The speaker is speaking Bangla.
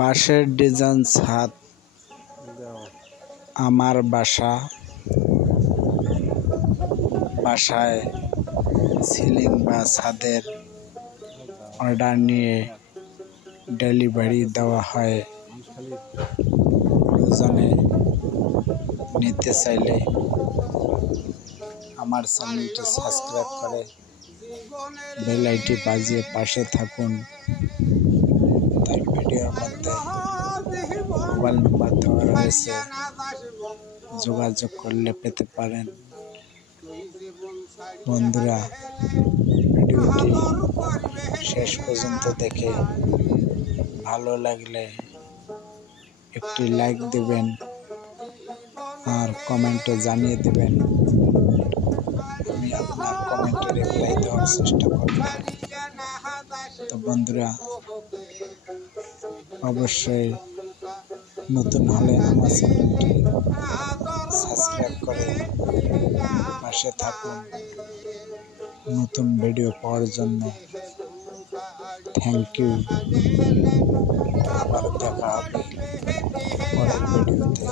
বাঁশের ডিজাইন ছাদ। আমার বাসায় সিলিং বা ছাদের অর্ডার নিয়ে ডেলিভারি দেওয়া হয়। প্রয়োজনে নিতে চাইলে আমার চ্যানেলটি সাবস্ক্রাইব করে বেল আইকনটি বাজিয়ে পাশে থাকুন। তার ভিডিওর মধ্যে মোবাইল নাম্বার দেওয়া রয়েছে, যোগাযোগ করলে পেতে পারেন। বন্ধুরা, ভিডিওটি শেষ পর্যন্ত দেখে ভালো লাগলে একটি লাইক দেবেন আর কমেন্টে জানিয়ে দেবেন। আমি আপনার কমেন্টে রিপ্লাই দেওয়ার চেষ্টা করব। তো বন্ধুরা, অবশ্যই নতুন হলে আমার চ্যানেলটি সাবস্ক্রাইব করে পাশে থাকুন নতুন ভিডিও পাওয়ার জন্য। Thank you. আবার দেখা হবে পরের ভিডিওতে।